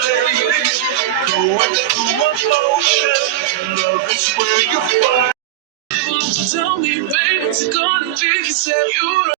Cherry lady, going through emotion. Love is where you find. Tell me, baby, what's it gonna be? You said you